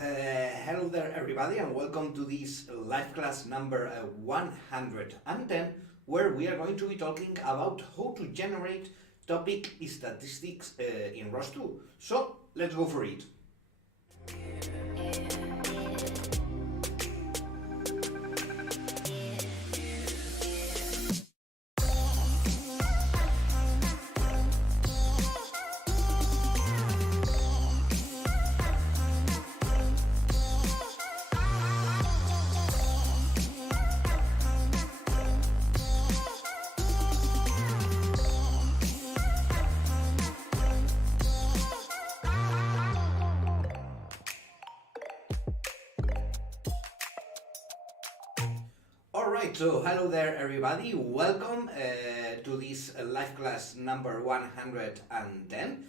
Hello there everybody and welcome to this live class number 110, where we are going to be talking about how to generate topic statistics in ROS2. So let's go for it. Alright, so hello there everybody, welcome to this live class number 110.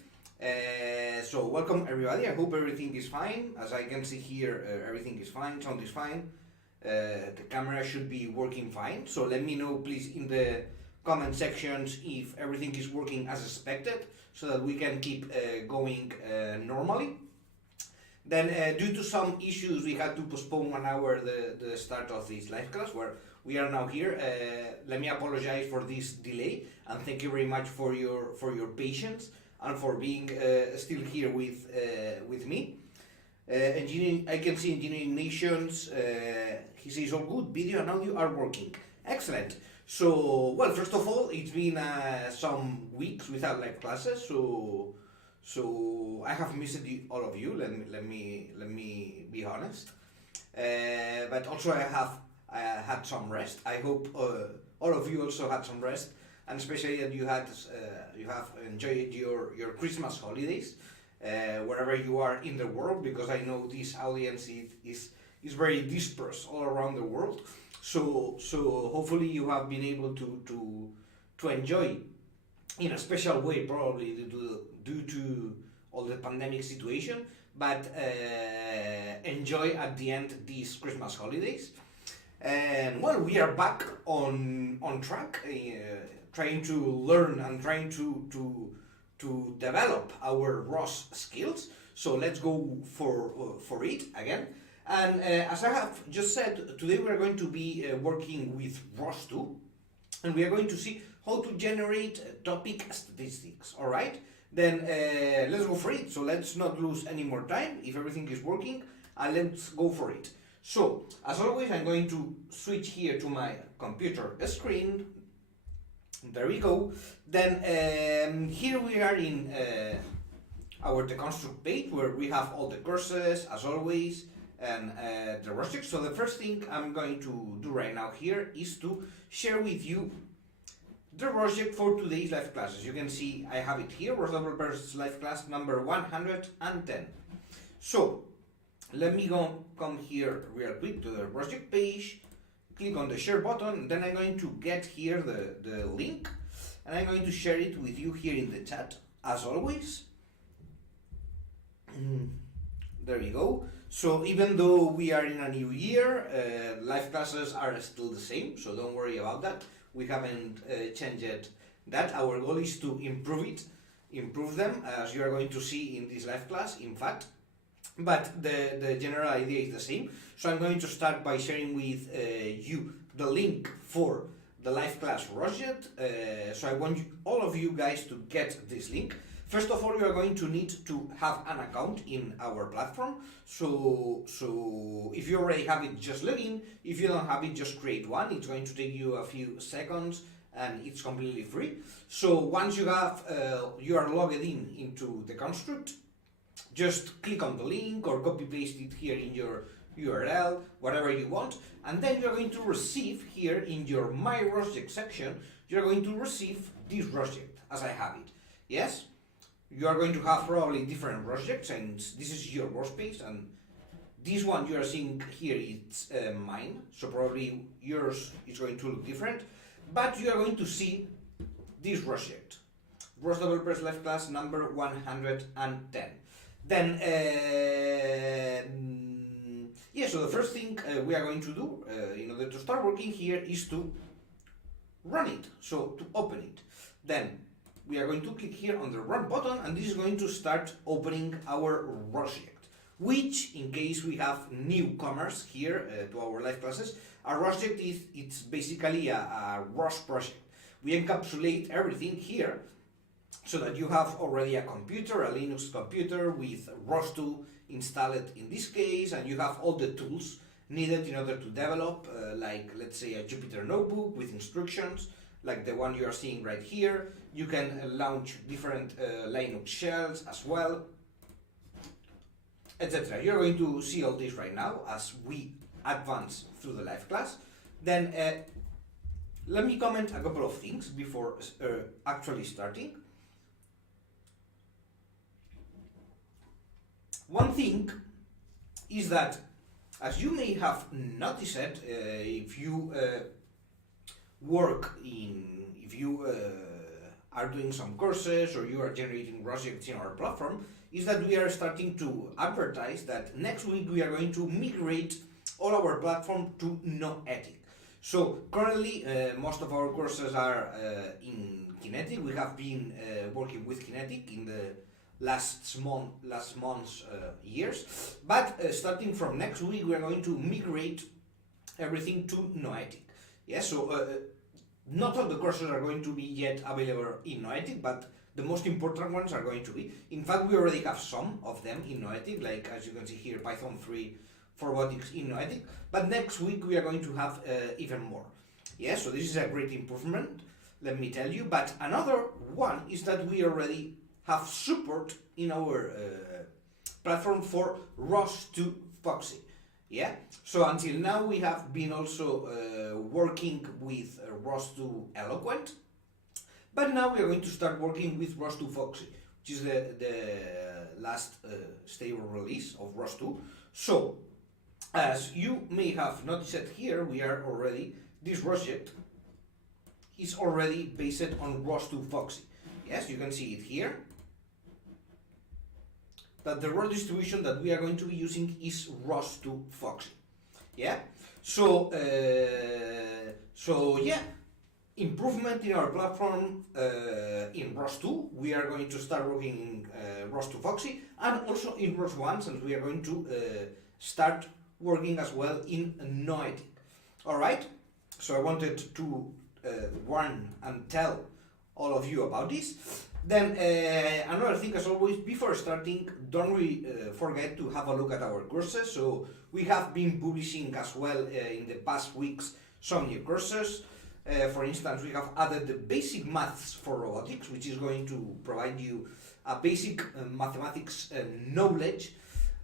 So welcome everybody, I hope everything is fine. As I can see here, everything is fine, sound is fine, the camera should be working fine. So let me know please in the comment sections if everything is working as expected, so that we can keep going normally. Then due to some issues we had to postpone 1 hour the start of this live class, where we are now here. Let me apologize for this delay and thank you very much for your patience and for being still here with me. Engineering, I can see Engineering Nations, he says all good, video and audio are working. Excellent. So, well, first of all, it's been some weeks without live classes, so I have missed all of you. Let me be honest. But also I have had some rest. I hope all of you also had some rest, and especially that you have enjoyed your Christmas holidays wherever you are in the world, because I know this audience is very dispersed all around the world. So hopefully you have been able to enjoy in a special way, probably due to all the pandemic situation, but enjoy at the end these Christmas holidays. And well, we are back on track, trying to learn and trying to develop our ROS skills. So let's go for it again. And as I have just said, today we are going to be working with ROS2, and we are going to see how to generate topic statistics. All right, then let's go for it. So let's not lose any more time if everything is working, and let's go for it. So as always, I'm going to switch here to my computer screen. There we go. Then here we are in our deconstruct page, where we have all the courses as always, and the Robotics. So the first thing I'm going to do right now here is to share with you the project for today's live classes. You can see I have it here, ROS live class number 110. So let me come here real quick to the project page, click on the share button, then I'm going to get here the link, and I'm going to share it with you here in the chat as always. There we go. So even though we are in a new year, live classes are still the same, so don't worry about that. We haven't changed that. Our goal is to improve them, as you are going to see in this live class, in fact. But the general idea is the same. So I'm going to start by sharing with you the link for the live class project. So I want all of you guys to get this link. First of all, you are going to need to have an account in our platform. So if you already have it, just log in. If you don't have it, just create one. It's going to take you a few seconds and it's completely free. So once you have you are logged into the construct, just click on the link or copy paste it here in your URL, whatever you want, and then you're going to receive here in your My Project section, you're going to receive this project as I have it. Yes? You are going to have probably different projects, and this is your workspace, and this one you are seeing here is mine, so probably yours is going to look different, but you are going to see this project, ROS live class number 110. Then, yeah, so the first thing we are going to do in order to start working here is to run it, so to open it. Then we are going to click here on the run button, and this is going to start opening our project. which, in case we have newcomers here to our live classes, a project it's basically a ROS project. We encapsulate everything here so that you have already a computer, a Linux computer with ROS2 installed in this case, and you have all the tools needed in order to develop, like let's say a Jupyter notebook with instructions, like the one you are seeing right here. You can launch different Linux shells as well, etc. You're going to see all this right now as we advance through the live class. Then let me comment a couple of things before actually starting. One thing is that, as you may have noticed, if you are doing some courses or you are generating projects in our platform, is that we are starting to advertise that next week we are going to migrate all our platform to Noetic. So currently most of our courses are in Kinetic. We have been working with Kinetic in the last months, years, but starting from next week we are going to migrate everything to Noetic. Yeah, so not all the courses are going to be yet available in Noetic, but the most important ones are going to be. In fact, we already have some of them in Noetic, like as you can see here, Python 3 for Robotics in Noetic, but next week we are going to have even more. Yeah, so this is a great improvement, let me tell you. But another one is that we already have support in our platform for ROS2 Foxy. Yeah, so until now we have been also working with ROS2 Eloquent, but now we are going to start working with ROS2 Foxy, which is the last stable release of ROS2. So, as you may have noticed here, this project is already based on ROS2 Foxy. Yes, you can see it here, that the ROS distribution that we are going to be using is ROS2 Foxy. Yeah, so yeah, improvement in our platform in ROS2. We are going to start working in ROS2 Foxy, and also in ROS1, since we are going to start working as well in Noetic. Alright, so I wanted to warn and tell all of you about this. Then another thing, as always, before starting, don't forget to have a look at our courses. So we have been publishing as well in the past weeks some new courses. For instance, we have added the basic maths for robotics, which is going to provide you a basic mathematics knowledge,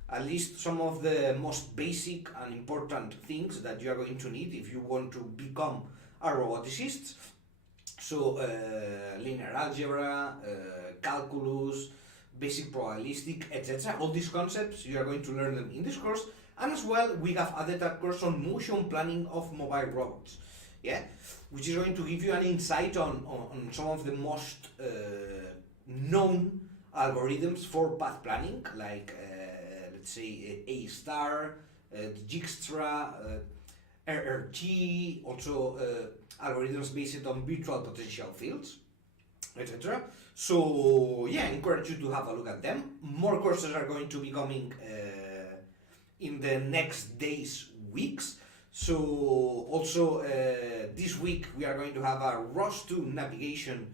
at least some of the most basic and important things that you are going to need if you want to become a roboticist. So linear algebra, calculus, basic probabilistic, etc. All these concepts, you are going to learn them in this course. And as well, we have added a course on motion planning of mobile robots, yeah, which is going to give you an insight on some of the most known algorithms for path planning, like let's say A star, Dijkstra, RRT, also algorithms based on virtual potential fields, etc. So yeah, I encourage you to have a look at them. More courses are going to be coming in the next days, weeks. So also this week we are going to have a ROS2 navigation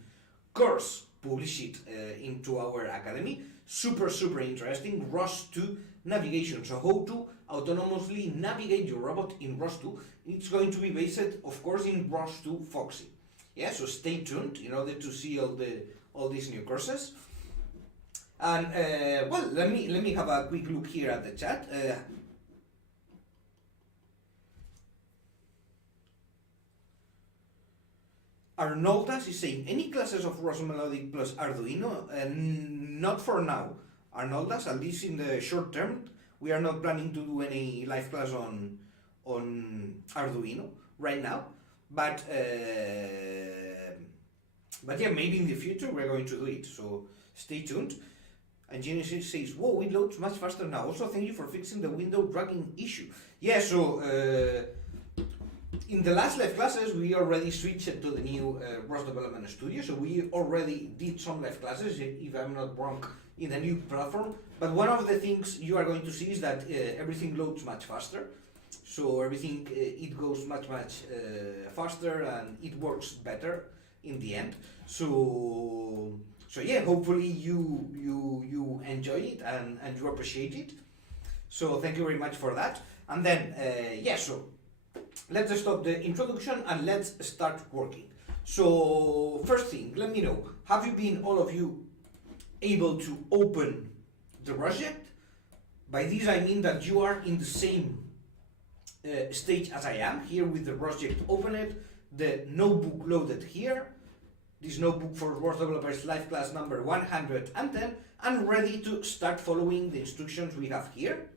course published into our academy. Super interesting, ROS2 navigation. So how to autonomously navigate your robot in ROS2. It's going to be based, of course, in ROS2 Foxy. Yeah, so stay tuned in order to see all these new courses. And well, let me have a quick look here at the chat. Arnoldas is saying, any classes of ROS Melodic plus Arduino? Not for now, Arnoldas, at least in the short term. We are not planning to do any live class on Arduino right now, but yeah, maybe in the future we're going to do it, so stay tuned. And Genesis says, whoa, it loads much faster now. Also, thank you for fixing the window dragging issue. Yeah, so In the last live classes, we already switched to the new ROS Development Studio, so we already did some live classes, if I'm not wrong, in the new platform. But one of the things you are going to see is that everything loads much faster. So everything, it goes much faster, and it works better in the end. So yeah, hopefully you enjoy it and you appreciate it. So thank you very much for that. And then, yeah, so let's stop the introduction and let's start working. So first thing, let me know, have you been, all of you, able to open the project? By this I mean that you are in the same stage as I am, here with the project opened, the notebook loaded here, this notebook for ROS Developers Live Class number 110, and ready to start following the instructions we have here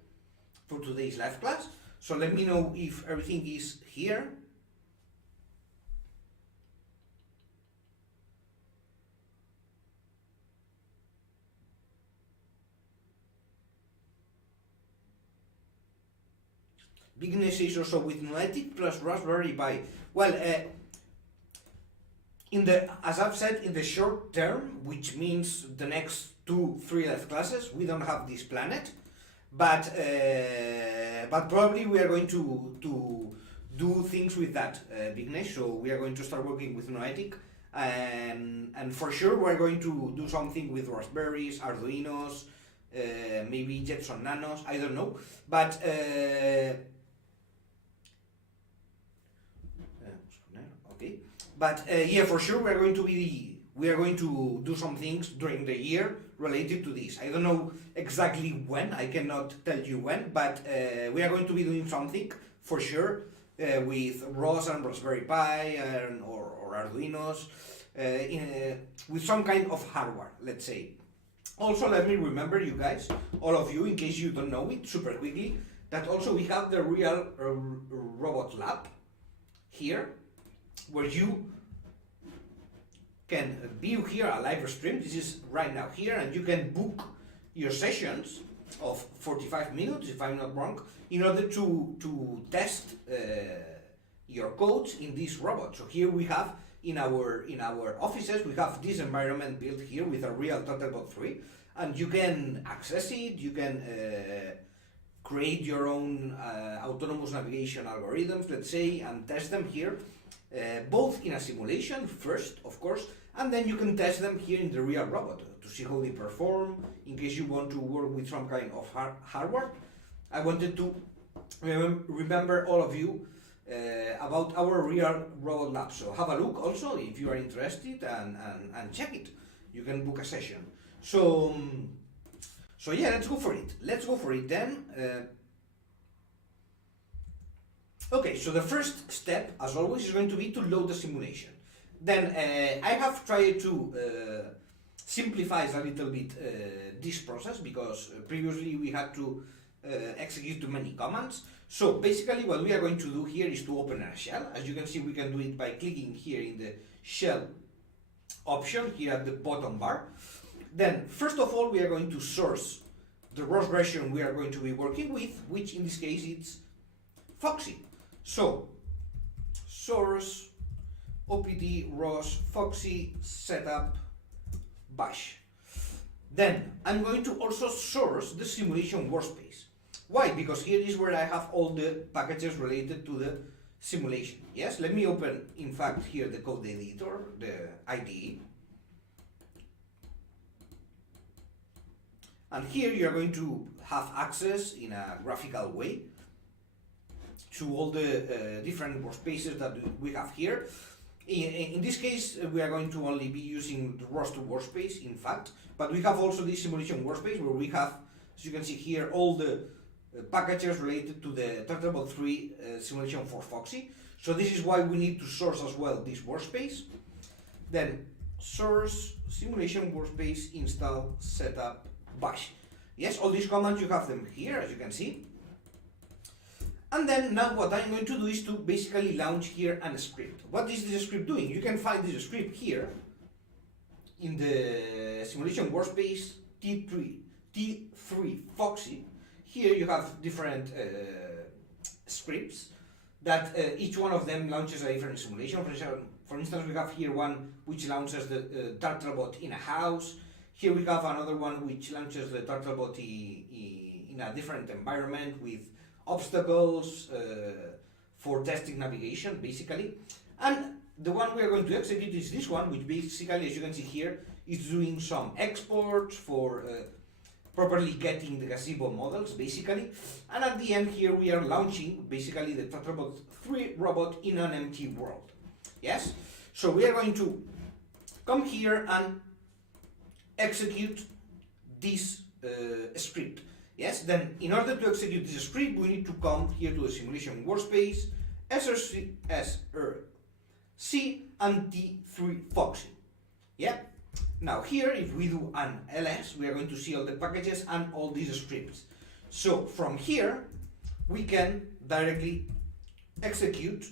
for today's live class. So let me know if everything is here. Bigness is also with Noetic plus Raspberry Pi. Well, as I've said, in the short term, which means the next 2-3 live classes, we don't have this planet, but probably we are going to do things with that Bigness. So we are going to start working with Noetic, and for sure we are going to do something with Raspberries, Arduinos, maybe Jetson Nanos, I don't know, but. But yeah, for sure we are going to do some things during the year related to this. I don't know exactly when, I cannot tell you when, but we are going to be doing something for sure with ROS and Raspberry Pi or Arduinos, with some kind of hardware, let's say. Also, let me remember you guys, all of you, in case you don't know it, super quickly, that also we have the real robot lab here, where you can view here a live stream. This is right now here, and you can book your sessions of 45 minutes, if I'm not wrong, in order to test your codes in this robot. So here we have in our offices, we have this environment built here with a real Turtlebot 3, and you can access it. You can create your own autonomous navigation algorithms, let's say, and test them here. Both in a simulation first, of course, and then you can test them here in the real robot to see how they perform, in case you want to work with some kind of hardware. I wanted to remember all of you about our real robot lab. So have a look also if you are interested, and check it. You can book a session. So yeah, let's go for it. Let's go for it then. Okay, so the first step, as always, is going to be to load the simulation. Then I have tried to simplify a little bit this process, because previously we had to execute too many commands. So basically what we are going to do here is to open a shell. As you can see, we can do it by clicking here in the shell option here at the bottom bar. Then first of all, we are going to source the ROS version we are going to be working with, which in this case it's Foxy. So source opd ROS Foxy setup bash. Then I'm going to also source the simulation workspace. Why? Because here is where I have all the packages related to the simulation. Yes, let me open, in fact, here the code editor, the IDE. And here you are going to have access in a graphical way to all the different workspaces that we have here. In this case, we are going to only be using the ROS2 workspace, in fact, but we have also this simulation workspace where we have, as you can see here, all the packages related to the Turtlebot 3 simulation for Foxy. So this is why we need to source as well this workspace. Then source simulation workspace install setup bash. Yes, all these commands, you have them here, as you can see. And then now what I'm going to do is to basically launch here a script. What is this script doing? You can find this script here in the simulation workspace T3 Foxy. Here you have different scripts that each one of them launches a different simulation. For instance, we have here one which launches the turtlebot in a house. Here we have another one which launches the turtlebot in a different environment with obstacles for testing navigation, basically. And the one we are going to execute is this one, which basically, as you can see here, is doing some exports for properly getting the gazebo models, basically. And at the end here, we are launching, basically, the turtlebot 3 robot in an empty world. Yes? So we are going to come here and execute this script. Yes, then in order to execute this script, we need to come here to the simulation workspace, SRC, and T3 Foxy. Yeah. Now here, if we do an ls, we are going to see all the packages and all these scripts. So from here, we can directly execute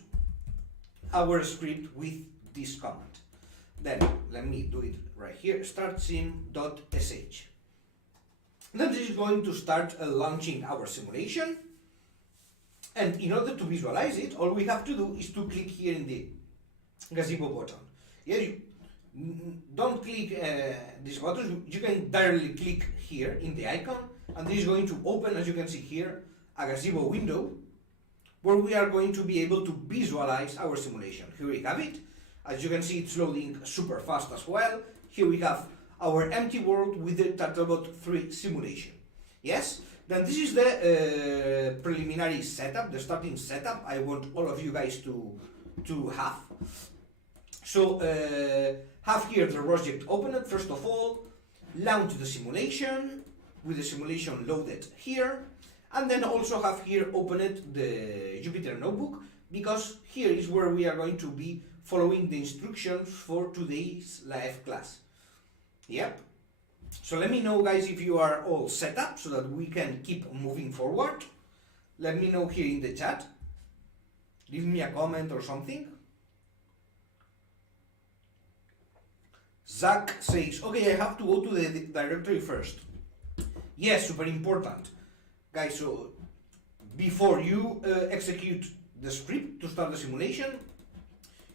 our script with this command. Then let me do it right here, start sim.sh. Then this is going to start launching our simulation. And in order to visualize it, all we have to do is to click here in the gazebo button. Yeah, you don't click this button, you can directly click here in the icon, and this is going to open, as you can see here, a gazebo window where we are going to be able to visualize our simulation. Here we have it. As you can see, it's loading super fast as well. Here we have our empty world with the turtlebot 3 simulation. Yes? Then this is the preliminary setup, the starting setup I want all of you guys to have. So, have here the project opened, first of all, launch the simulation, with the simulation loaded here, and then also have here opened the Jupyter Notebook, because here is where we are going to be following the instructions for today's live class. Yep. So let me know, guys, if you are all set up so that we can keep moving forward. Let me know here in the chat. Leave me a comment or something. Zach says, okay, I have to go to the directory first. Yes, super important. Guys, so before you execute the script to start the simulation,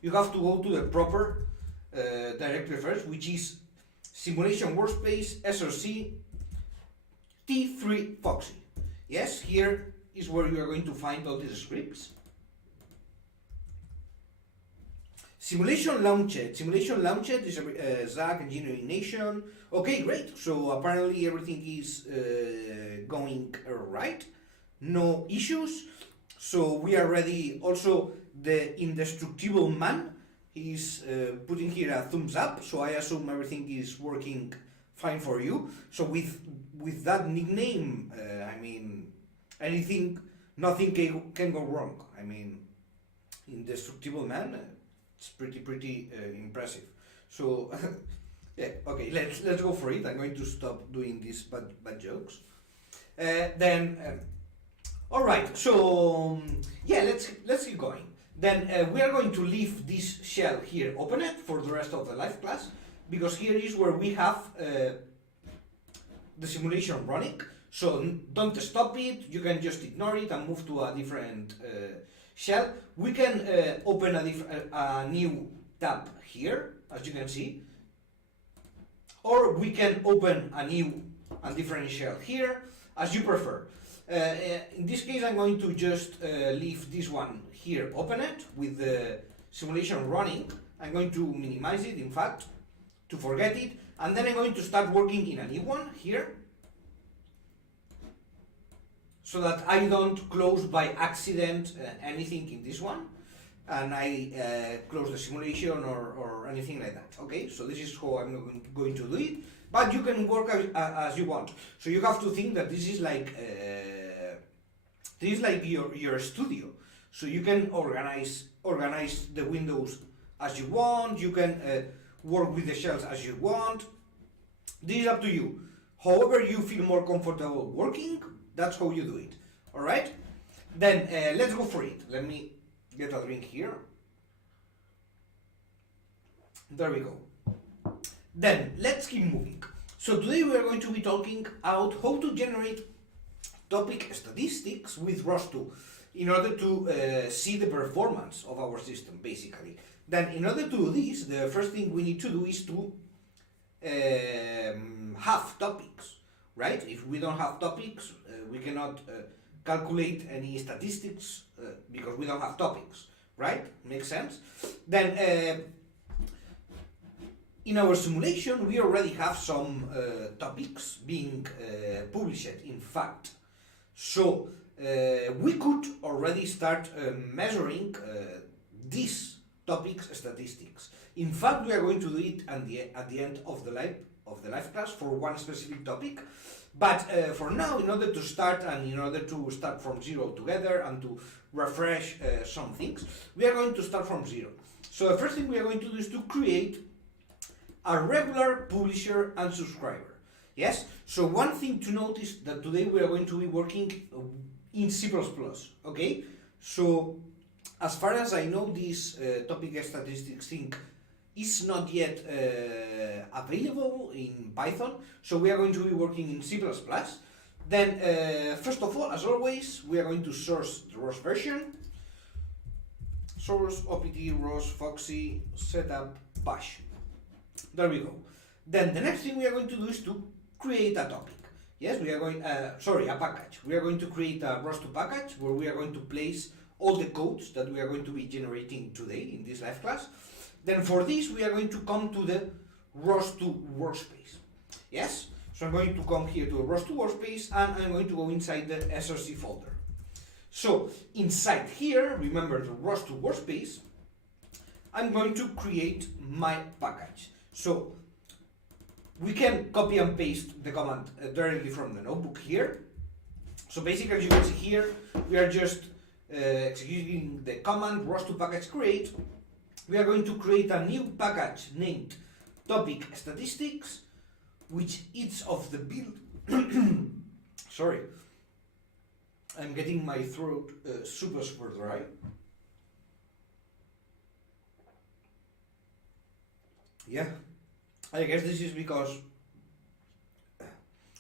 you have to go to the proper directory first, which is simulation workspace src T3 Foxy. Yes, here is where you are going to find all these scripts. Simulation launched. Simulation launched is Zach Engineering Nation. Okay, great. So apparently everything is going right. No issues. So we are ready. Also, the indestructible man is putting here a thumbs up. So I assume everything is working fine for you. So with that nickname, I mean, nothing can go wrong. I mean, indestructible man. It's pretty impressive. So yeah, okay, let's go for it. I'm going to stop doing these bad jokes. All right. So yeah, let's keep going. Then we are going to leave this shell here open it for the rest of the live class, because here is where we have the simulation running. So don't stop it. You can just ignore it and move to a different shell. We can open a new tab here, as you can see, or we can open a new and different shell here, as you prefer. In this case, I'm going to just leave this one here open it with the simulation running. I'm going to minimize it, in fact, to forget it, and then I'm going to start working in a new one here, so that I don't close by accident anything in this one, and I close the simulation or anything like that. Okay, so this is how I'm going to do it, but you can work as you want. So you have to think that this is like your studio. So you can organize the windows as you want. You can work with the shells as you want. This is up to you. However you feel more comfortable working, that's how you do it. All right? Then let's go for it. Let me get a drink here. There we go. Then let's keep moving. So today we are going to be talking about how to generate topic statistics with ROS2. in order to see the performance of our system, basically. Then in order to do this, the first thing we need to do is to have topics, right? If we don't have topics, we cannot calculate any statistics because we don't have topics, right? Makes sense? Then in our simulation, we already have some topics being published, in fact. So we could already start measuring these topics statistics. In fact, we are going to do it at the end of the live class for one specific topic. But for now, in order to start and in order to start from zero together and to refresh some things, we are going to start from zero. So the first thing we are going to do is to create a regular publisher and subscriber. Yes? So one thing to notice that today we are going to be working in C++. Okay? So as far as I know, this topic statistics thing is not yet available in Python, so we are going to be working in C++. Then, first of all, as always, we are going to source the ROS version, source opt ROS foxy setup bash. There we go. Then the next thing we are going to do is to create a topic. Yes, we are going, a package. We are going to create a ROS2 package where we are going to place all the codes that we are going to be generating today in this live class. Then for this, we are going to come to the ROS2 workspace. Yes? So I'm going to come here to the ROS2 workspace and I'm going to go inside the SRC folder. So inside here, remember the ROS2 workspace, I'm going to create my package. So we can copy and paste the command directly from the notebook here. So basically, as you can see here, we are just executing the command ROS2 package create. We are going to create a new package named topic statistics, which each of the build. Sorry, I'm getting my throat super dry. Yeah, I guess this is because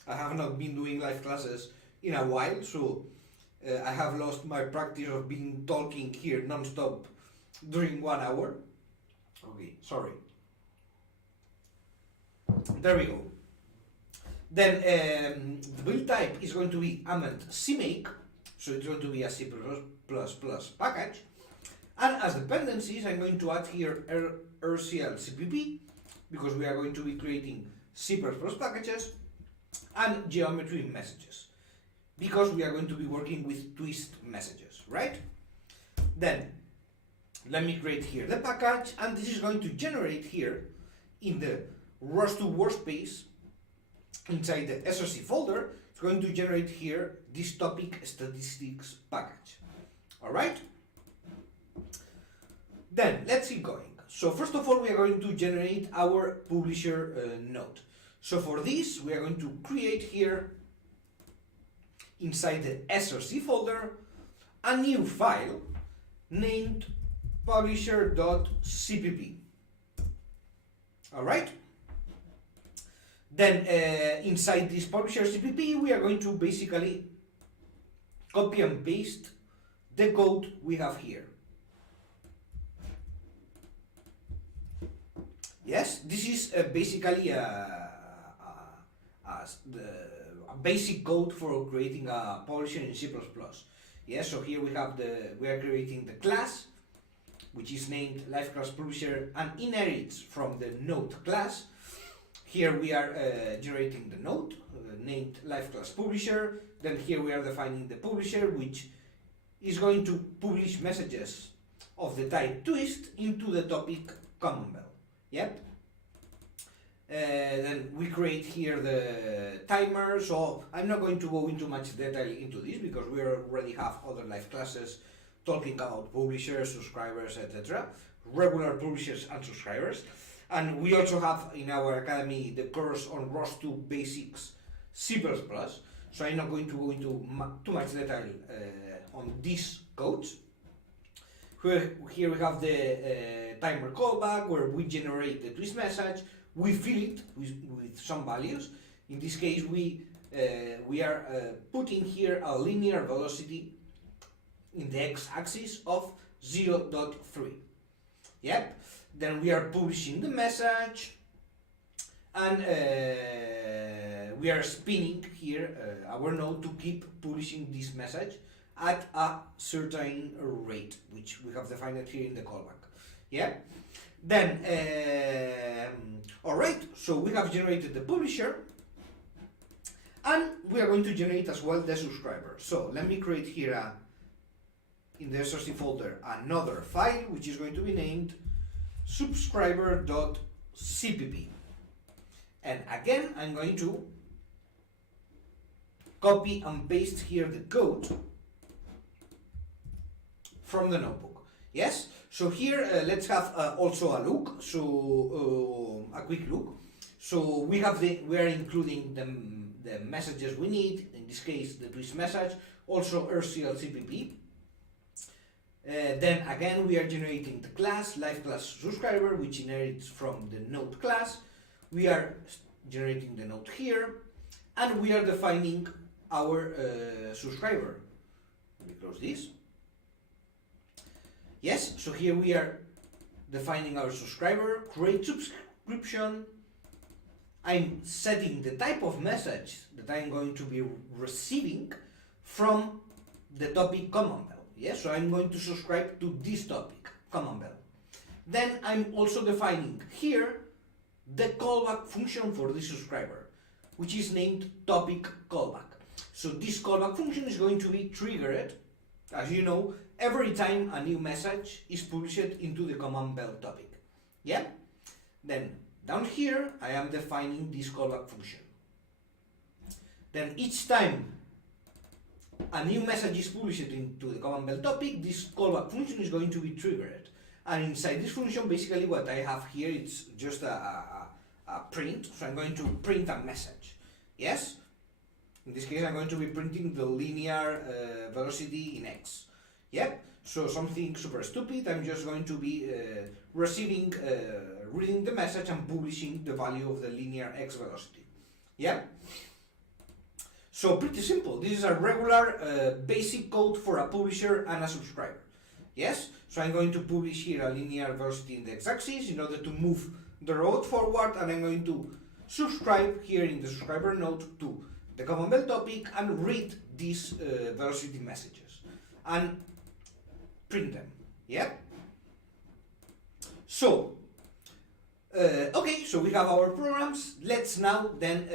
I have not been doing live classes in a while, so I have lost my practice of being talking here non-stop during 1 hour. Okay, sorry. There we go. Then the build type is going to be amend CMake, so it's going to be a C++ package. And as dependencies, I'm going to add here RCL CPP, because we are going to be creating C++ packages, and geometry messages, because we are going to be working with twist messages, right? Then let me create here the package, and this is going to generate here in the ROS2 workspace inside the SRC folder. It's going to generate here this topic statistics package. All right? Then let's keep going. So first of all, we are going to generate our publisher node. So for this, we are going to create here inside the SRC folder a new file named publisher.cpp. All right? Then inside this publisher.cpp, we are going to basically copy and paste the code we have here. Yes, this is basically a basic code for creating a publisher in C++. Yes, so here we are creating the class, which is named live class publisher and inherits from the node class. Here we are generating the node named live class publisher. Then here we are defining the publisher, which is going to publish messages of the type twist into the topic common bell. Yep. Then we create here the timer, so I'm not going to go into much detail into this because we already have other live classes talking about publishers, subscribers, etc. Regular publishers and subscribers. And we also have in our academy the course on ROS2 Basics C++, so I'm not going to go into too much detail on these codes. Here we have the timer callback where we generate the twist message, we fill it with some values. In this case, we are putting here a linear velocity in the x-axis of 0.3. Yep. Then we are publishing the message, and we are spinning here our node to keep publishing this message at a certain rate, which we have defined here in the callback. Yeah. Then, alright, so we have generated the publisher, and we are going to generate as well the subscriber. So let me create here in the SRC folder another file which is going to be named subscriber.cpp. And again, I'm going to copy and paste here the code from the notebook. Yes, so here let's have also a look. So a quick look. So we are including the messages we need. In this case, the twist message, also RCL-CPP. Then again, we are generating the class live class subscriber, which inherits from the node class. We are generating the node here, and we are defining our subscriber. Let me close this. Yes, so here we are defining our subscriber, create subscription. I'm setting the type of message that I'm going to be receiving from the topic command bell. Yes, so I'm going to subscribe to this topic, command bell. Then I'm also defining here the callback function for this subscriber, which is named topic callback. So this callback function is going to be triggered, as you know, every time a new message is published into the command bell topic. Yeah? Then down here, I am defining this callback function. Then each time a new message is published into the command bell topic, this callback function is going to be triggered. And inside this function, basically what I have here, it's just a print. So I'm going to print a message. Yes? In this case, I'm going to be printing the linear velocity in x. Yep. So something super stupid. I'm just going to be reading the message and publishing the value of the linear x velocity. Yeah. So pretty simple. This is a regular basic code for a publisher and a subscriber. Yes. So I'm going to publish here a linear velocity in the x-axis in order to move the robot forward, and I'm going to subscribe here in the subscriber node to the command bell topic and read these velocity messages and print them. Yeah. So okay, so we have our programs. Let's now then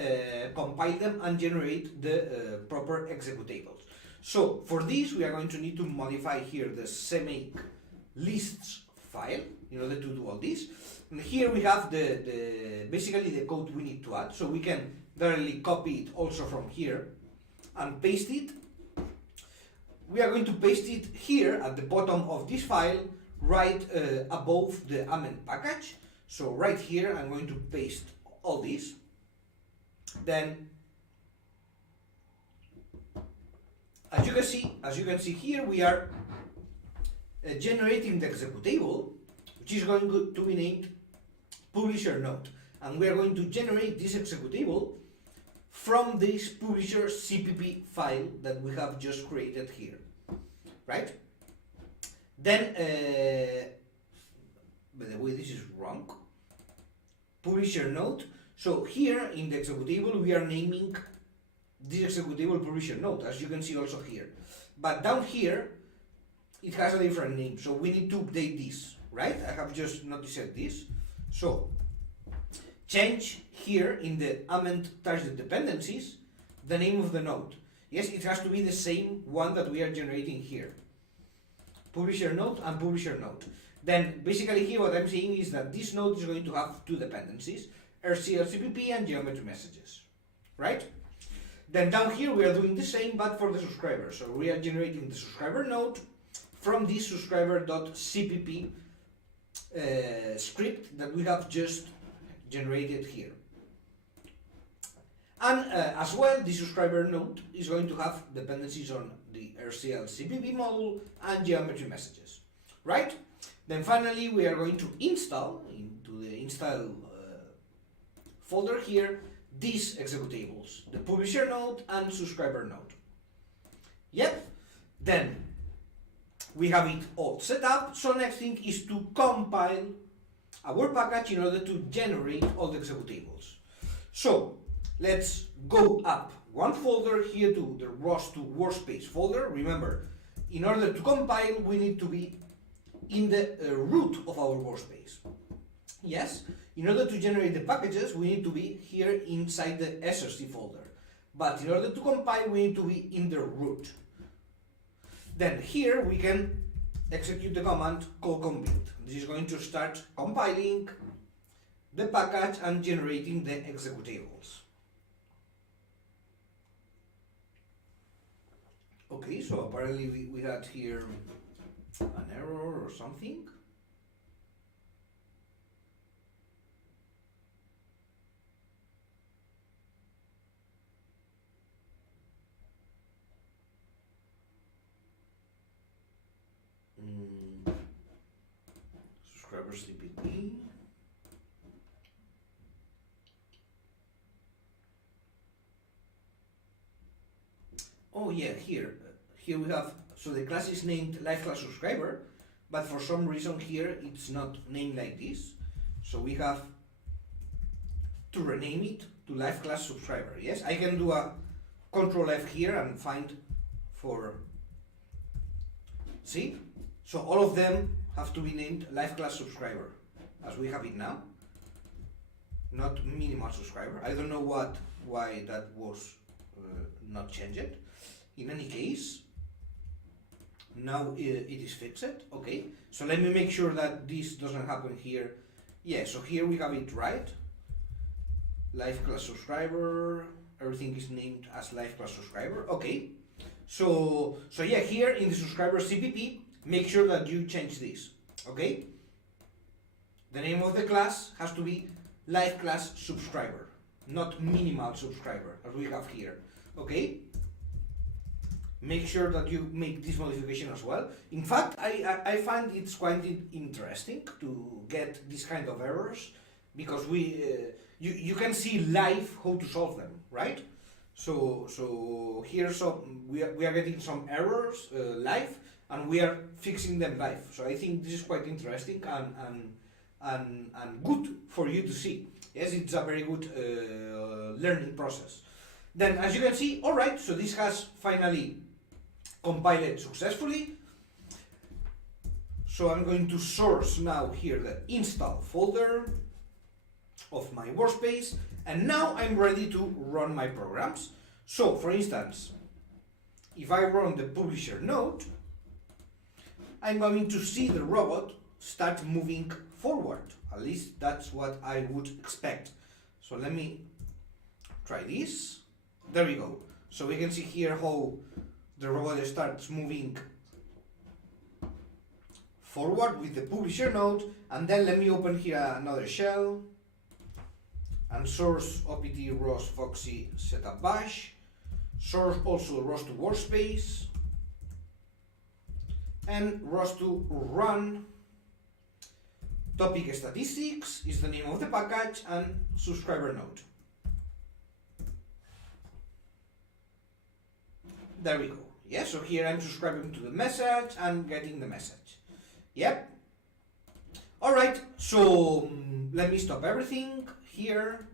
compile them and generate the proper executables. So for this, we are going to need to modify here the CMake lists file in order to do all this. And here we have basically the code we need to add. So we can directly copy it also from here and paste it. We are going to paste it here at the bottom of this file, right above the amend package. So right here, I'm going to paste all this. Then, as you can see here, we are generating the executable, which is going to be named publisher node, and we are going to generate this executable from this publisher CPP file that we have just created here, right? Then, by the way, this is wrong. Publisher node. So here in the executable, we are naming this executable publisher node, as you can see also here. But down here, it has a different name, so we need to update this, right? I have just noticed this. So change here in the amend target dependencies the name of the node. Yes, it has to be the same one that we are generating here. Publisher node and publisher node. Then basically here what I'm saying is that this node is going to have two dependencies, RCL-CPP and geometry messages, right? Then down here we are doing the same but for the subscriber. So we are generating the subscriber node from this subscriber.cpp script that we have just generated here. And as well, the subscriber node is going to have dependencies on the RCL-CPP module and geometry messages, right? Then finally, we are going to install into the install folder here these executables, the publisher node and subscriber node. Yep. Then we have it all set up. So next thing is to compile our package in order to generate all the executables. So let's go up one folder here to the ROS2 workspace folder. Remember, in order to compile, we need to be in the root of our workspace. Yes, in order to generate the packages, we need to be here inside the SRC folder. But in order to compile, we need to be in the root. Then here we can execute the command call complete. This is going to start compiling the package and generating the executables. Okay, so apparently we had here an error or something. Subscriber CPP. Oh yeah, here we have, so the class is named live class subscriber, but for some reason here it's not named like this. So we have to rename it to live class subscriber. Yes, I can do a Control F here and find for, see? So all of them have to be named live class subscriber, as we have it now, not minimal subscriber. I don't know why that was not changed. In any case, now it is fixed. Okay, so let me make sure that this doesn't happen here. Yeah, so here we have it right. Live class subscriber, everything is named as live class subscriber. Okay, so yeah, here in the subscriber CPP, make sure that you change this. Okay, the name of the class has to be live class subscriber, not minimal subscriber as we have here. Okay, make sure that you make this modification as well. In fact, I find it's quite interesting to get this kind of errors, because you can see live how to solve them, right? So here we are getting some errors live, and we are fixing them live. So I think this is quite interesting and good for you to see. Yes, it's a very good learning process. Then, as you can see, all right, so this has finally compiled successfully. So I'm going to source now here the install folder of my workspace, and now I'm ready to run my programs. So for instance, if I run the publisher node, I'm going to see the robot start moving forward. At least that's what I would expect. So let me try this. There we go. So we can see here how the robot starts moving forward with the publisher node. And then let me open here another shell and source opt ROS foxy setup bash, source also ROS2 workspace, and ROS2 run. Topic statistics is the name of the package, and subscriber node. There we go. Yeah, so here I'm subscribing to the message and getting the message. Yep. All right, so let me stop everything here.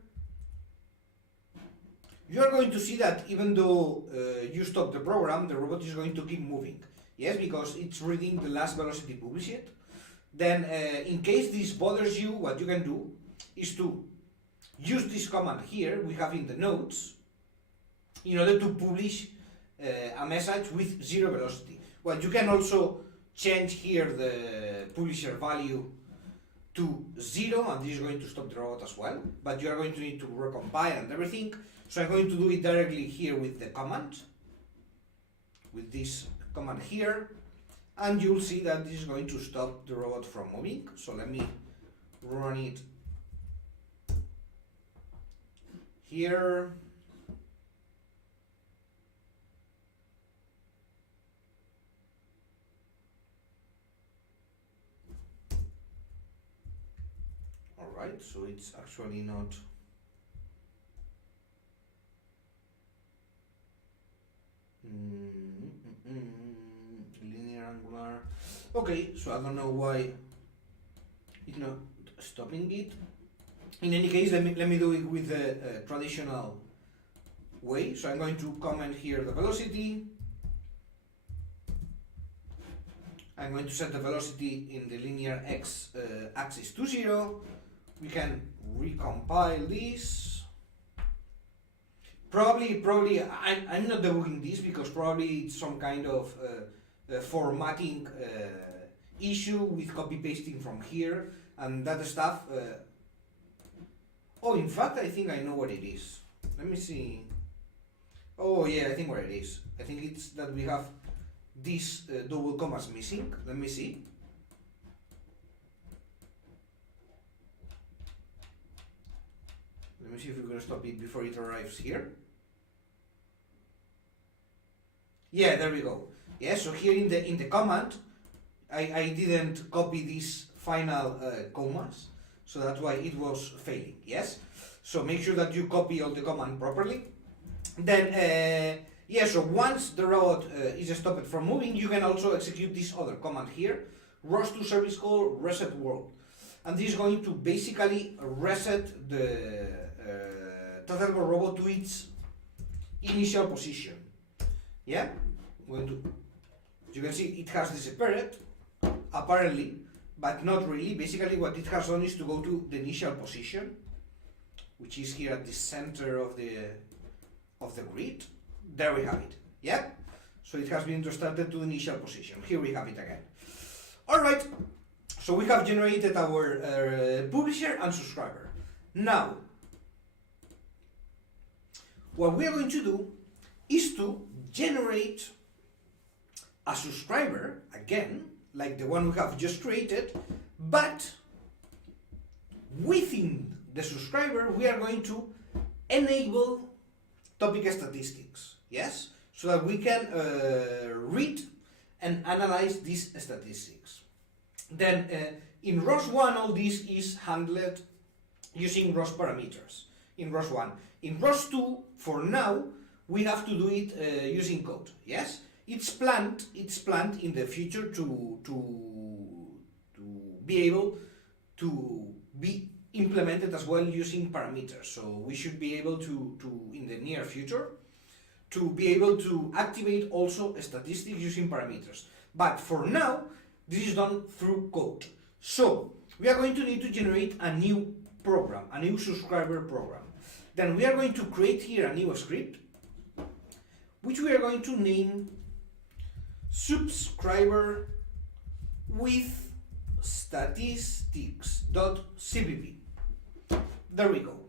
You are going to see that even though you stop the program, the robot is going to keep moving. Yes, because it's reading the last velocity published. Then in case this bothers you, what you can do is to use this command here we have in the notes in order to publish a message with 0 velocity. Well, you can also change here the publisher value to 0, and this is going to stop the robot as well, but you are going to need to recompile and everything. So I'm going to do it directly here with the command, with this command here, and you'll see that this is going to stop the robot from moving. So let me run it here. Alright, so it's actually not linear, angular. Okay, so I don't know why it's not stopping it. In any case, let me do it with the traditional way. So I'm going to comment here the velocity. I'm going to set the velocity in the linear x axis to 0. We can recompile this. Probably I'm not debugging this because probably it's some kind of formatting issue with copy pasting from here and that stuff. Oh, in fact, I think I know what it is. Let me see. Oh yeah, I think where it is. I think it's that we have these double commas missing. Let me see. Let me see if we're going to stop it before it arrives here. Yeah, there we go. Yeah, so here in the command, I didn't copy these final commas, so that's why it was failing. Yes. So make sure that you copy all the command properly. Then yeah, so once the robot is stopped from moving, you can also execute this other command here, ROS2 service call reset world. And this is going to basically reset the turtle robot to its initial position. Yeah, you can see it has disappeared, apparently, but not really. Basically what it has done is to go to the initial position, which is here at the center of the grid. There we have it. Yeah, so it has been restarted to initial position. Here we have it again. All right, so we have generated our publisher and subscriber. Now what we are going to do is to generate a subscriber again, like the one we have just created, but within the subscriber we are going to enable topic statistics. Yes, so that we can read and analyze these statistics. Then in ROS1 all this is handled using ROS parameters in ROS1. In ROS2 for now we have to do it using code. Yes, it's planned in the future to be able to be implemented as well using parameters. So we should be able to in the near future to be able to activate also statistics using parameters. But for now, this is done through code. So we are going to need to generate a new program, a new subscriber program. Then we are going to create here a new script, which we are going to name subscriber with statistics.cpp. There we go.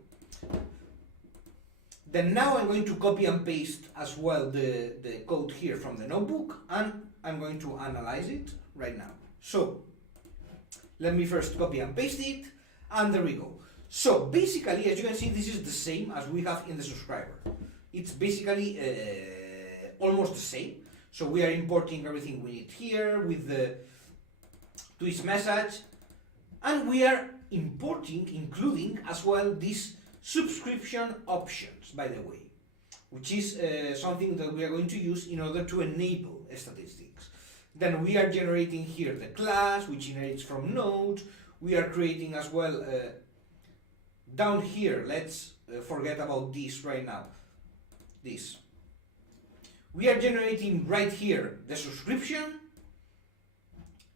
Then now I'm going to copy and paste as well the code here from the notebook, and I'm going to analyze it right now. So let me first copy and paste it, and there we go. So basically, as you can see, this is the same as we have in the subscriber. It's basically almost the same. So we are importing everything we need here with the twist message, and we are including as well these subscription options, by the way, which is something that we are going to use in order to enable statistics. Then we are generating here the class, which inherits from node. We are creating as well down here, let's forget about this right now, this. We are generating right here the subscription,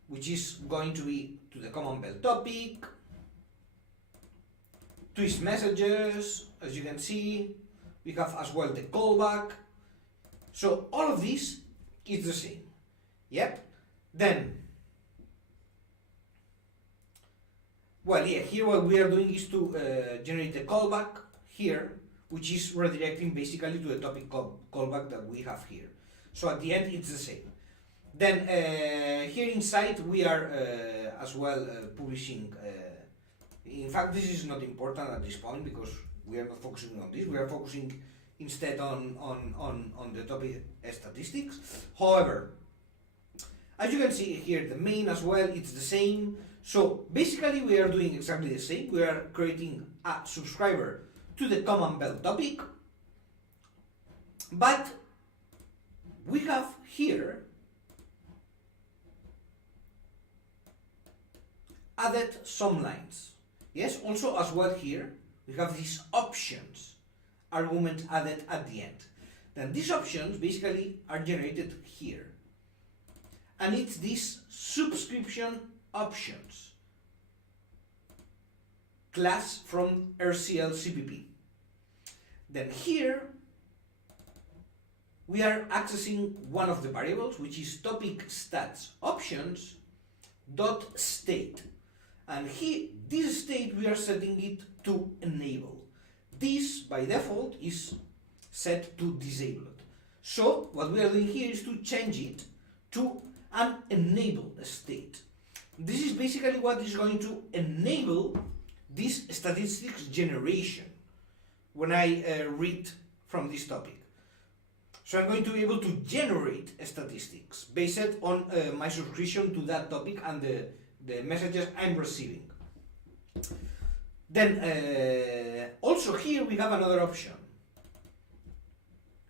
which is going to be to the common bell topic, twist messages, as you can see. We have as well the callback. So all of this is the same. Yep. Then, well, yeah, here what we are doing is to generate the callback here, which is redirecting basically to the topic callback that we have here. So at the end, it's the same. Then here inside, we are as well publishing. In fact, this is not important at this point because we are not focusing on this. We are focusing instead on the topic statistics. However, as you can see here, the main as well, it's the same. So basically, we are doing exactly the same. We are creating a subscriber to the common bell topic, but we have here added some lines. Yes, also as well here, we have these options argument added at the end. Then these options basically are generated here. And it's this subscription options class from RCL CPP. Then here we are accessing one of the variables, which is topic stats options dot state. And here, this state we are setting it to enable. This by default is set to disabled. So what we are doing here is to change it to an enabled state. This is basically what is going to enable this statistics generation when I read from this topic. So I'm going to be able to generate statistics based on my subscription to that topic and the messages I'm receiving. Then also here we have another option.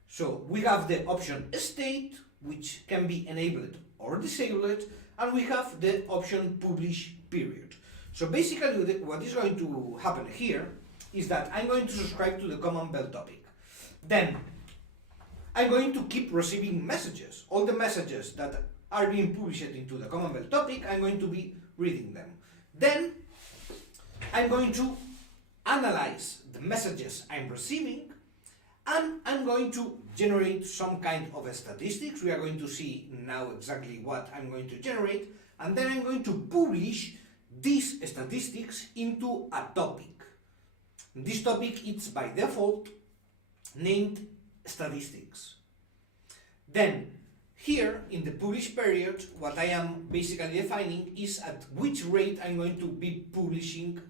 So we have the option state, which can be enabled or disabled, and we have the option publish period. So basically what is going to happen here is that I'm going to subscribe to the common bell topic. Then I'm going to keep receiving messages. All the messages that are being published into the common bell topic, I'm going to be reading them. Then I'm going to analyze the messages I'm receiving, and I'm going to generate some kind of statistics. We are going to see now exactly what I'm going to generate, and then I'm going to publish these statistics into a topic. This topic is by default named statistics. Then here in the publish period, what I am basically defining is at which rate I'm going to be publishing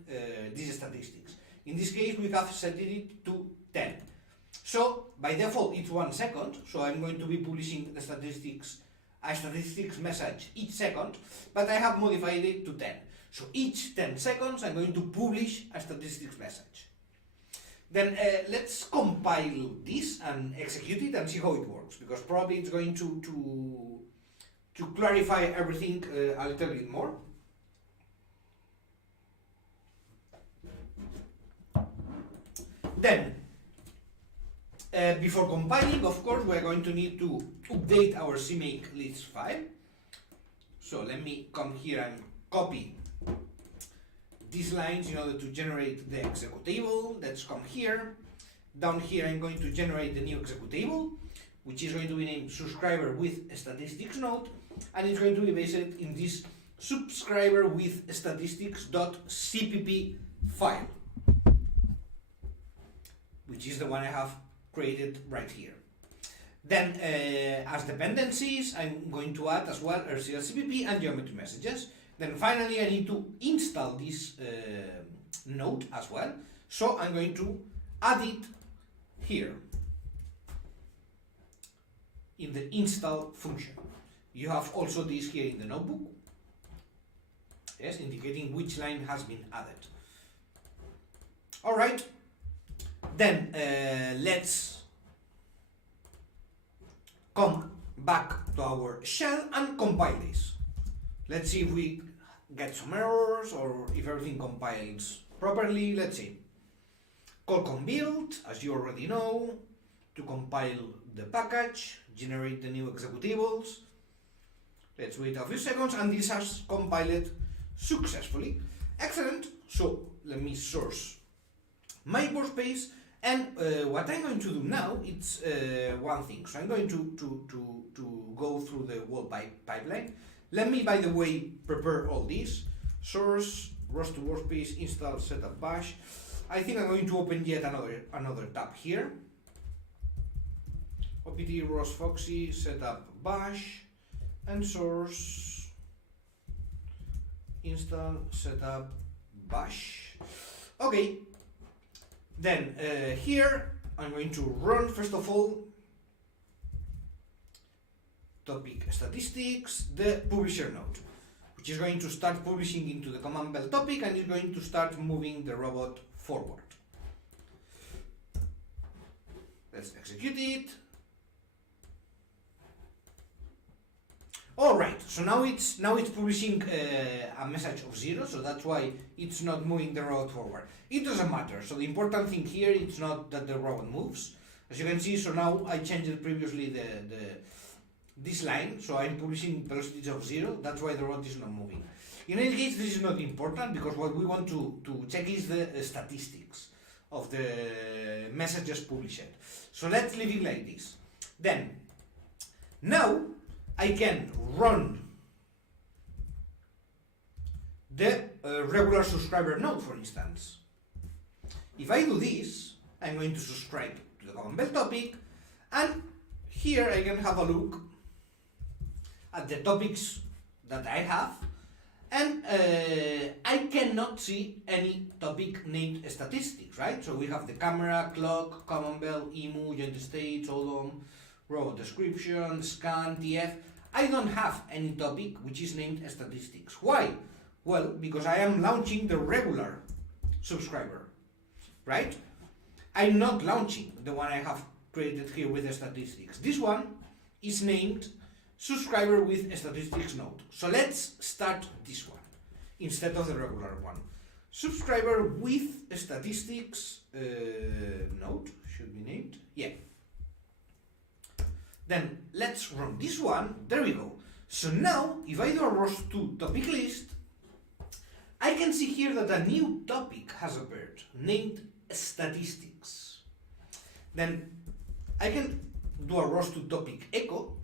these statistics. In this case, we have set it to 10. So by default, it's 1 second. So I'm going to be publishing the statistics, a statistics message each second, but I have modified it to 10. So each 10 seconds, I'm going to publish a statistics message. Then let's compile this and execute it and see how it works, because probably it's going to clarify everything a little bit more. Then, before compiling, of course, we're going to need to update our CMake list file. So let me come here and copy these lines in order to generate the executable. Let's come here. Down here, I'm going to generate the new executable, which is going to be named subscriber with statistics node, and it's going to be based in this subscriber with statistics.cpp file, which is the one I have created right here. Then, as dependencies, I'm going to add as well RCL CPP and geometry messages. Then finally, I need to install this node as well. So I'm going to add it here in the install function. You have also this here in the notebook, yes, indicating which line has been added. All right. Then let's come back to our shell and compile this. Let's see if we get some errors or if everything compiles properly. Let's see. Call conbuild, as you already know, to compile the package, generate the new executables. Let's wait a few seconds, and this has compiled successfully. Excellent. So let me source my workspace, and what I'm going to do now is one thing. So I'm going to go through the whole pipeline. Let me, by the way, prepare all this. Source, ROS2 workspace, install, setup bash. I think I'm going to open yet another tab here. opt ROS Foxy, setup bash, and source, install, setup bash. Okay. Then here I'm going to run first of all topic statistics, the publisher node, which is going to start publishing into the command bell topic and is going to start moving the robot forward. Let's execute it. All right, so now it's publishing a message of 0, so that's why it's not moving the robot forward. It doesn't matter. So the important thing here it's not that the robot moves. As you can see, so now I changed previously this line, so I'm publishing velocities of 0. That's why the robot is not moving. In any case, this is not important because what we want to check is the statistics of the messages published. So let's leave it like this. Then, now I can run the regular subscriber node, for instance. If I do this, I'm going to subscribe to the recompile topic, and here I can have a look at the topics that I have, and I cannot see any topic named statistics, right? So we have the camera, clock, common bell, emu, United States, odom, robot description, scan, TF. I don't have any topic which is named statistics. Why? Well, because I am launching the regular subscriber, right? I'm not launching the one I have created here with the statistics. This one is named subscriber with statistics node. So let's start this one instead of the regular one. Subscriber with statistics node should be named. Yeah. Then let's run this one. There we go. So now, if I do a ROS2 topic list, I can see here that a new topic has appeared named statistics. Then I can do a ROS2 topic echo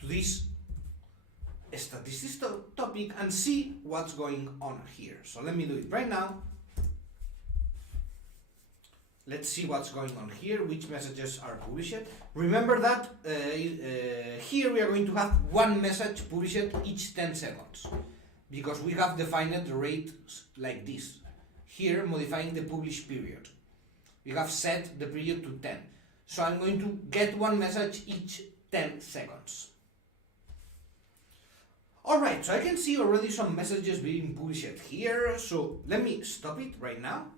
to this statistics topic and see what's going on here. So let me do it right now. Let's see what's going on here, which messages are published. Remember that here we are going to have one message published each 10 seconds because we have defined the rate like this. Here, modifying the publish period. We have set the period to 10. So I'm going to get one message each 10 seconds. Alright, so I can see already some messages being published here. So let me stop it right now.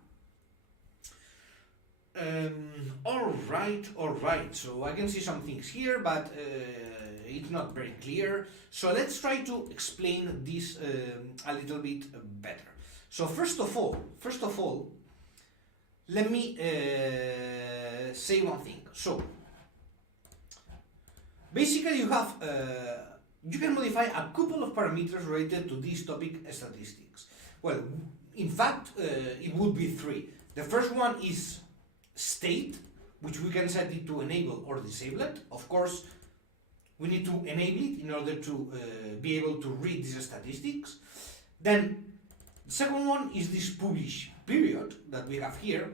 Alright, so I can see some things here, but it's not very clear. So let's try to explain this a little bit better. So first of all, let me say one thing. So basically you have you can modify a couple of parameters related to this topic statistics. Well, in fact, it would be 3. The first one is state, which we can set it to enable or disable it. Of course, we need to enable it in order to be able to read these statistics. Then the second one is this publish period that we have here,